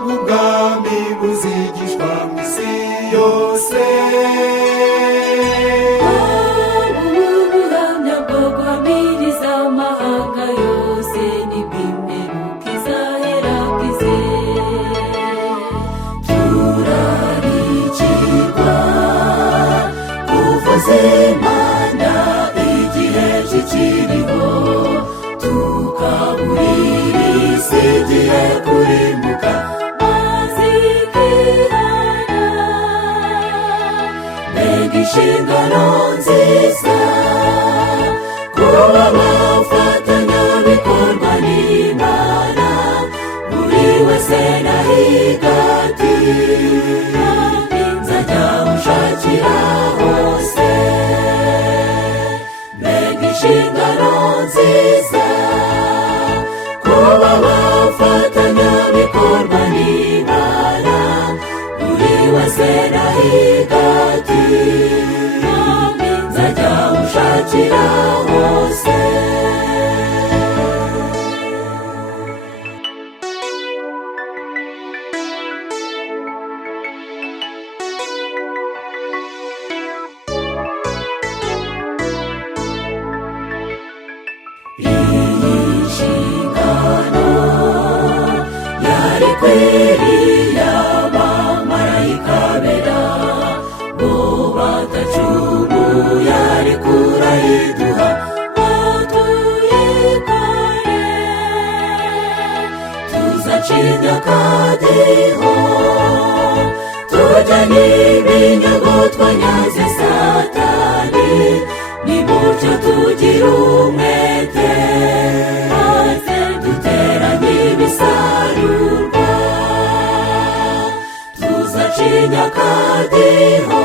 bw'ubwami buzigishwa mu isi yose. ubuhamya bwo guhamiriza amahanga yose n'ibw'imperuka izahera bwizeye. Turarikirwa kuvuza impanda igihe kikiriho, tukaburira isi igihe kurimbuka maze ikihana. Mbega inshingano nziza kuba abafatanyabikorwa n'Imana, buri wese nahiga ati nzajya mushakira hose. Mbega inshingano nziza kuba abafatanyabikorwa n'Imana, buri wese nahiga ati nzajya mushakira hose. Inshingano yari kwiriye abamarayika bera, bo badacumuye ariko urayiduha ngo tuyikore. Tuzacinya akadiho tujya n'iminyago twanyaze Satani, nimucyo tugira umwete maze duteranye ibisarurwa. Tuzacinya akadiho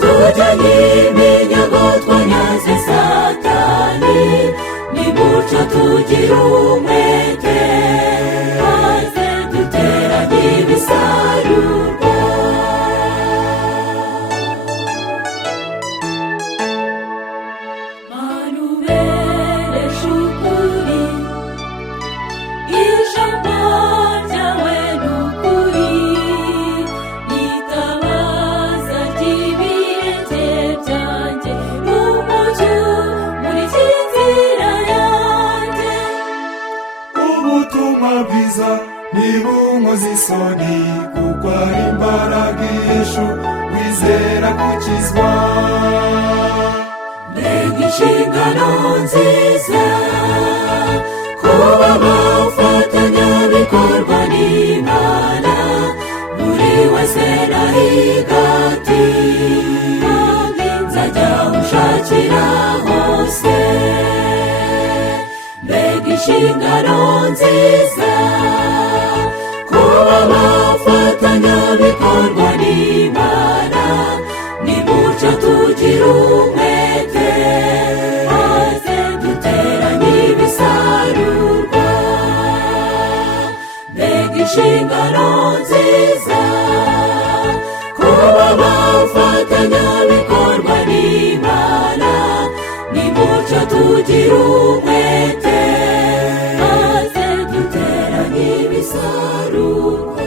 tujya n'iminyago twanyaze Satani, nimucyo tugira umwete maze duteranye ibisarurwa. Manuberesha ukuri, ijambo ryawe ni ukuri, n'itabaza ry'ibirenge byanjye, n'umucyo umurikira inzira yanjye. Ubutumwa bwiza ntibunkoze isoni, kuko ari imbaraga ihesha wizera gukizwa. Mbega inshingano nziza kuba abafatanyabikorwa n'Imana, buri wese nahiga ati nzajya mushakira hose. Mbega inshingano nziza kuba abafatanyabikorwa n'Imana, nimucyo tugira umwete maze duteranye ibisarurwa. Mbega inshingano nziza kuba abafatanyabikorwa n'Imana, nimucyo tugira umwete maze duteranye ibisarurwa.